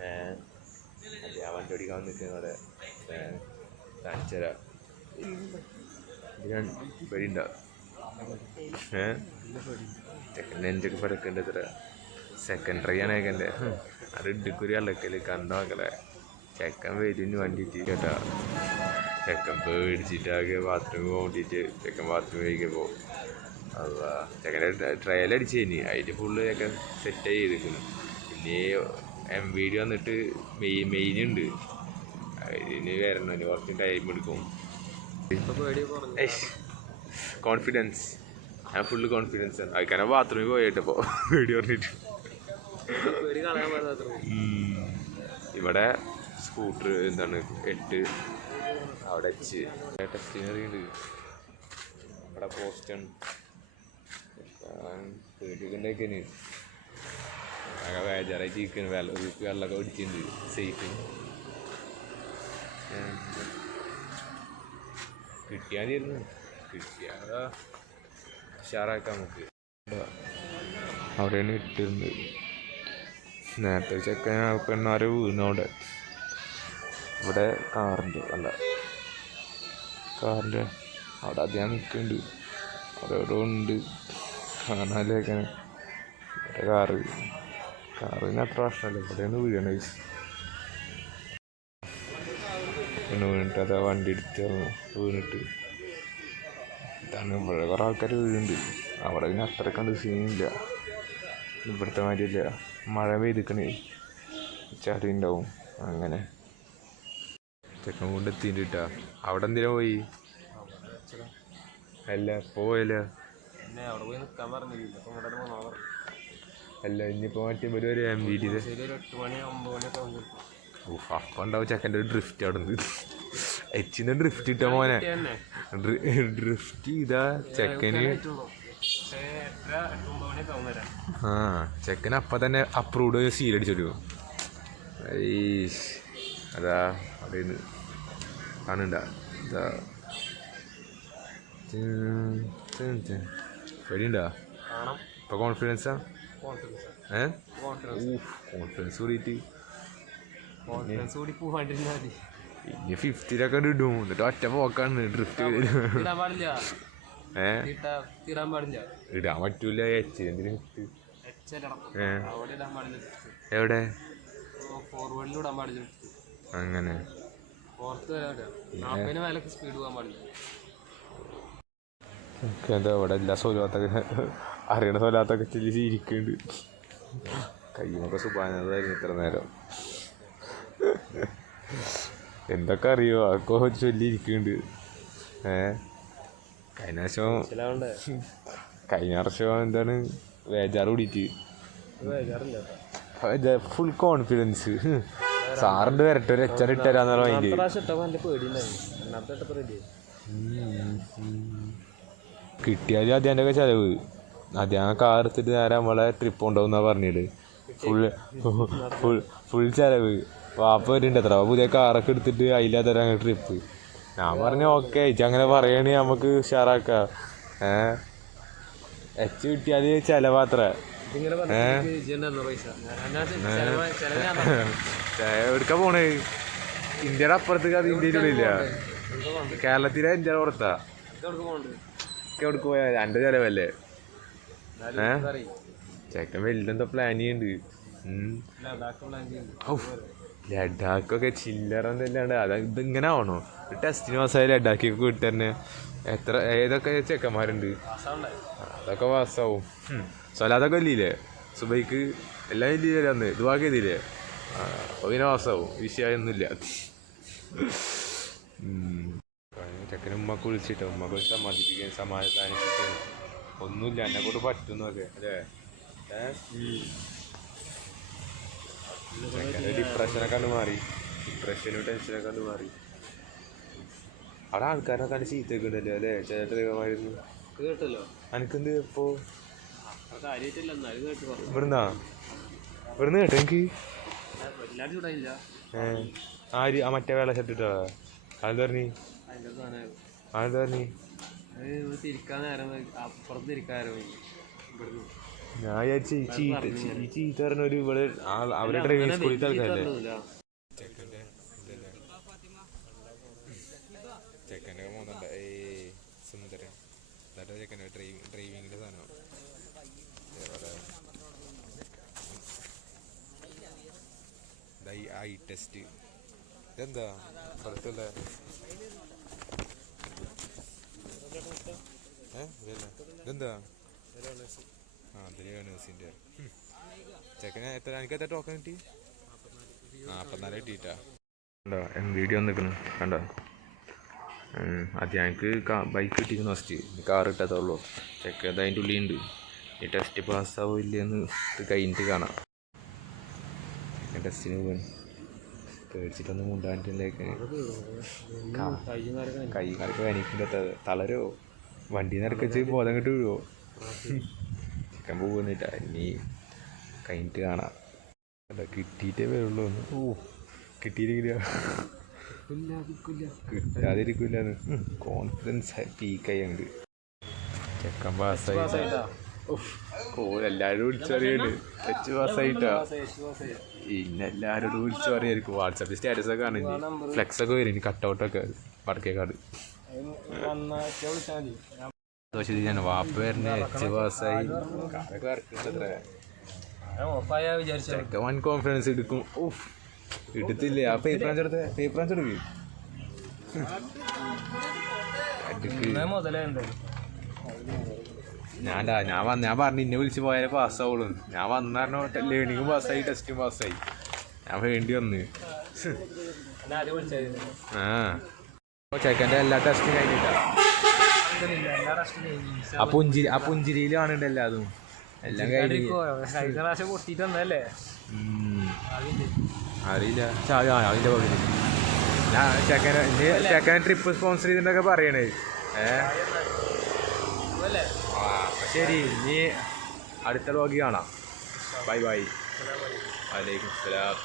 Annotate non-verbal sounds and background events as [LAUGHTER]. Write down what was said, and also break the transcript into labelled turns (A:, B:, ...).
A: ഏ അതെ ആ വണ്ടി ഓടിക്കാൻ നിൽക്കുന്ന അവിടെ കാണിച്ചുതരാം സെക്കൻഡറി പേടിയുണ്ടോ? ഏ? സെക്കൻഡ് നെഞ്ചൊക്കെ പടക്കണ്ട എത്ര സെക്കൻഡ് ആണ് ഏക്കന്റെ അത് ഇടുക്കുരി അലക്കൽ കണ്ടോ ചെക്കൻ ചെക്കൻ വണ്ടി വണ്ടിയിട്ട് കേട്ടാ ചെക്കൻ പേടിച്ചിട്ടാകെ ബാത്റൂമിൽ പോകണ്ടിട്ട് ചെക്കൻ ബാത്റൂമിൽ കഴിക്കാൻ പോകും. അപ്പോൾ ചെക്കന്റെ ട്രയൽ അടിച്ചു കഴിഞ്ഞ് അതിന്റെ ഫുള്ള് ചെക്കൻ സെറ്റ് ചെയ്തിരിക്കുന്നു പിന്നെ എം വി ഡി വന്നിട്ട് മെയിൻ മെയിൻ ഉണ്ട്. അതിന് വരണം ഇനി കുറച്ച് ടൈം എടുക്കും. കോൺഫിഡൻസ് ഞാൻ ഫുള്ള് കോൺഫിഡൻസ് ആണ്. അതിക്കാനെ ബാത്റൂമിൽ പോയിട്ടപ്പോൾ വീഡിയോ പറഞ്ഞിട്ട്. ഇവിടെ സ്കൂട്ടർ എന്താണ് എട്ട്. അവിടെ വെച്ച് ടെസ്റ്റിനറി ഉണ്ട് അവിടെ പോസ്റ്റാണ് പേടിക്കണ്ടേക്കാന് ആകെ ബേജാറായിട്ട് ഇരിക്കുന്നു വെള്ളം ഒരു വെള്ളമൊക്കെ ഒടിച്ചിട്ടുണ്ട്. സേഫ് കിട്ടിയാതിരുന്നു. കിട്ടിയാ ഉഷാറാക്കാം നമുക്ക്. അവിടെയാണ് ഇട്ടിരുന്നത് നേരത്തെ ചെക്കൻ പെണ്ണാരെ വീണു അവിടെ. ഇവിടെ കാറിന്റെ അല്ല. കാറിന്റെ അവിടെ അധികം നിൽക്കുന്നുണ്ട്. അവിടെ എവിടെ ഉണ്ട് കാണാനൊക്കെ ഇവിടെ കാറ്. കാറിന് അത്ര പ്രശ്നമല്ല ഇവിടെയാണ് വീഴണ പിന്നെ വീണിട്ട് അതാ വണ്ടി എടുത്ത് വീണിട്ട്. ഇതാണ് ഇവിടെ കുറേ ആൾക്കാർ വീഴുന്നുണ്ട് അവിടെ പിന്നെ അത്ര കണ്ട് സീനില്ല ഇവിടുത്തെ മാതിരിയല്ല. മഴ പെയ്തിക്കണേ. ചളി ഉണ്ടാവും അങ്ങനെ. ചെക്കൻ കൊണ്ട് എത്തിയിട്ടാ അവിടെ എന്തിനാ പോയി? അല്ല പോയല്ല.
B: പോയി നിൽക്കാൻ പറഞ്ഞില്ല.
A: അല്ല ഇനിയിപ്പോ മറ്റേ ഒരു ഒരു എം വി
B: ആകും ചിലപ്പോൾ
A: അപ്പം ഉണ്ടാവും ചെക്കന്റെ ഒരു ഡ്രിഫ്റ്റ് അവിടെ നിന്ന് എച്ചിന്ന് ഡ്രിഫ്റ്റ് ഇട്ട മോനെ ഡ്രിഫ്റ്റ് ചെയ്താ ചെക്കന് ആ ചെക്കൻ അപ്പം തന്നെ അപ്രൂവ്ഡ് സീൽ അടിച്ചോളൂ ഐഷ് അതാ അവിടെ കാണണ്ട ഇതാ. പേടിയുണ്ടാ
B: കാണാം.
A: ഇപ്പൊ കോൺഫിഡൻസാ
B: കോൺഫിഡൻസ്
A: ഏ?
B: കോൺഫിഡൻസ്
A: കൂടിയിട്ട്.
B: കോൺഫിഡൻസ് കൂടി പോകാണ്ടിരുന്നാൽ മതി.
A: ഇനി ഫിഫ്റ്റിലൊക്കെ ഇടും. എന്നിട്ട് ഒറ്റ പോക്കാണ് ഡ്രിഫ്റ്റ്
B: ഇടാൻ പാടില്ല.
A: ഏ?
B: ഇട്ടാ ഇടാൻ
A: പറ്റൂല. എച്ച് എന്തിനു എവിടെ? അങ്ങനെ. എന്താ ഇവിടെ എല്ലാ സ്വലാത്തൊക്കെ അറിയണ സ്ഥലത്തൊക്കെ ചെല്ലി ചിരിക്കുന്നുണ്ട് കയ്യുമൊക്കെ സുബാനതായിരുന്നു ഇത്ര നേരം. എന്തൊക്കെ അറിയോ? അതൊക്കെ ചൊല്ലി ഇരിക്കുന്നുണ്ട് ഏ? കഴിഞ്ഞ വർഷം കഴിഞ്ഞ വർഷം എന്താണ്? വേജാറ് കൂടിയിട്ട്. ഫുൾ കോൺഫിഡൻസ് സാറിന്റെ വരട്ടെ ഒരു എച്ചാർ
B: ഇട്ടരാന്ന് പറഞ്ഞു
A: കിട്ടിയാൽ ഒക്കെ ചെലവ്. ആദ്യം ആ കാർ എടുത്തിട്ട് നേരെ നമ്മളെ ട്രിപ്പ് കൊണ്ടുപോകുന്ന പറഞ്ഞിട്ട് ഫുൾ ഫുൾ ഫുൾ ചെലവ്. വാപ്പ വരുന്നുണ്ട് എത്ര പുതിയ കാറൊക്കെ എടുത്തിട്ട് അതിലാത്തരം അങ്ങനെ ട്രിപ്പ് ഞാൻ പറഞ്ഞു ഓക്കെ ഇജ്ജ് അങ്ങനെ പറയണേ നമുക്ക് ഉഷാറാക്കാം. ഏ? എച്ച് കിട്ടിയാൽ ചെലവാത്ര. [LAUGHS] എവിടുക്കാ പോണേ? ഇന്ത്യയുടെ അപ്പുറത്തേക്ക് അത് ഇന്ത്യയിലുള്ള ഉള്ളില്ല
B: എന്താ പോകണ്ടത്
A: കേരളത്തിലെ ഇന്ത്യയുടെ പുറത്താ? എവിടേക്ക് പോയാ? എന്റെ ചെലവല്ലേ?
B: എന്താ
A: വലുതെന്തോ പ്ലാൻ ചെയ്യുന്നുണ്ട് ലഡാക്കൊക്കെ ചില്ലറ എന്തല്ലാണ്ട് അത് ഇതിങ്ങനെ ആവണോ ടെസ്റ്റിന് പാസ്സായ ലഡാക്കൊക്കെ വിട്ടന്നെ എത്ര ഏതൊക്കെ ചെക്കന്മാരുണ്ട് അതൊക്കെ പാസ്സാവും സ്വലാതൊക്കെ ഇല്ലേ സുബൈക്ക് എല്ലാം ഇല്ലേ അന്ന് ഇത് ബാക്കി ഇതില്ലേ അപ്പോൾ പിന്നെ പാസ്സാവും വിഷയമൊന്നുമില്ല ചെക്കന് ഉമ്മക്ക് വിളിച്ചിട്ട് ഉമ്മക്ക് സമാധിപ്പിക്കാൻ സമാധാനിപ്പിക്കാൻ ഒന്നുമില്ല എന്നെ കൊണ്ട് പറ്റുന്നൊക്കെ അല്ലേ? ഏഹ് ചെക്കന്റെ ഡിപ്രഷനൊക്കെ കണ്ട് മാറി. ഡിപ്രഷനും ടെൻഷനൊക്കെ കണ്ട് മാറി. അവിടെ ആൾക്കാരൊക്കെ കണ്ട് ചീത്തയൊക്കെ ഉണ്ടല്ലോ അല്ലേ?
B: ചേട്ടൻ കേട്ടല്ലോ.
A: എനിക്കെന്ത് ഇപ്പോ?
B: അത്
A: ഇവിടുന്നാ? ഇവിടുന്ന് കേട്ടോ എനിക്ക്? ആര്? ആ മറ്റേ വേള ഷർട്ട് ഇട്ടോ അതെന്താ പറഞ്ഞു? അത് പറഞ്ഞു?
B: അത് ഇവിടെ തിരിക്കാൻ നേരം അപ്പുറത്ത് തിരിക്കാൻ ഇവിടുന്ന്.
A: ഞാൻ വിചാരിച്ചു ഈ ചീത്ത ഈ പറഞ്ഞ ഒരു ഇവിടെ അവരുടെ ഡ്രൈവിംഗ് സ്കൂളിലത്തെ ആൾക്കാരല്ലേ ചെക്കന്റെ പോകുന്നുണ്ട് ഏ സുന്ദരൻ. ഇതായിട്ട് ചെക്കന്റെ ഡ്രൈവിംഗ് ഡ്രൈവിങ്ങിന്റെ സാധനം. Eye test. ഇതെന്താ? പുറത്തുള്ള ഏ ഇതല്ല ഇതെന്താ? ആ അതിൽ ലേണേഴ്സിന്റെ ചെക്കനെ എത്ര എനിക്ക് എത്ര ടോക്കൺ കിട്ടി? നാൽപ്പത്തിനാല് കിട്ടിയിട്ടാ. കണ്ടോ വീഡിയോ നിൽക്കണം കണ്ടോ? അത് ഞങ്ങൾക്ക് ബൈക്ക് കിട്ടിയിരിക്കുന്നു ഫസ്റ്റ് കാർ ഇട്ടതുള്ളൂ ചെക്ക് അത് അതിന്റെ ഉള്ളിൽ ഉണ്ട് ഈ ടെസ്റ്റ് പാസ്സാവോ ഇല്ലയെന്ന് ഇത് കഴിഞ്ഞിട്ട് കാണാം. ടെസ്റ്റിന് പോകാൻ പേടിച്ചിട്ടൊന്നും മുണ്ടാണ്ടില്ലേക്ക് കൈ കാലൊക്കെ വേണിക്കില്ല തളരോ? വണ്ടി നിരക്കച്ച് ബോധം കെട്ട് വീഴുമോ ചിക്കൻ പോകുന്നില്ല. ഇനി കഴിഞ്ഞിട്ട് കാണാം. അല്ല കിട്ടിയിട്ടേ വരുള്ളൂ ഒന്ന്. ഓ. കിട്ടിയിട്ടില്ല കിട്ടാതിരിക്കില്ല കോൺഫിഡൻസ് പീക്കായി ഉണ്ട് ചെക്കൻ പാസ്സായി. എല്ലാരും എല്ലാവരും വിളിച്ചു പറയുന്നുണ്ട് ടച്ച് പാസ്സായിട്ടാ ഇന്ന എല്ലാരോടും വിളിച്ചു പറയായിരിക്കും വാട്സാപ്പിൽ സ്റ്റാറ്റസ് ഒക്കെ കാണുന്നു ഫ്ലെക്സ് ഒക്കെ വരും. കട്ടൗട്ടൊക്കെ വടക്കേക്കാട് ഞാൻ വാപ്പ വരണേ എച്ച് പാസ്സായി കാലൊക്കെ വരക്കുന്നുണ്ടത്രേ
B: വിചാരിച്ചു
A: ചെക്ക വൺ കോൺഫിഡൻസ് എടുക്കും. ഓഫ് എടുത്തില്ലേ ആ പേപ്പർ അഞ്ചെടുത്ത് പേപ്പർ അഞ്ചെടുക്ക് ഞാൻ ഞാൻ വന്ന് ഞാൻ പറഞ്ഞു ഇന്നെ വിളിച്ച് പോയാലേ പാസ്സാവുള്ളൂ ഞാൻ വന്ന പറഞ്ഞു ലേണിങ്ങും പാസ്സായി ടെസ്റ്റും പാസ്സായി ഞാൻ വേണ്ടി വന്ന്. ആ. ചെക്കന്റെ എല്ലാ ടെസ്റ്റും കഴിഞ്ഞിട്ടാ. ആ പുഞ്ചിരി ആ പുഞ്ചിരിയിൽ കാണുന്നുണ്ടല്ലോ അതും എല്ലാം കഴിഞ്ഞു. അറിയില്ല. അതിന്റെ പകുതി ഞാൻ ചെക്കനെ ചെക്കനെ ട്രിപ്പ് സ്പോൺസർ ചെയ്തിട്ടൊക്കെ പറയണേ. ഏ? ശരി. ഇനി അടുത്ത വ്ലോഗ് കാണാം. ബൈ ബൈ വലൈക്കും സ്ലാം.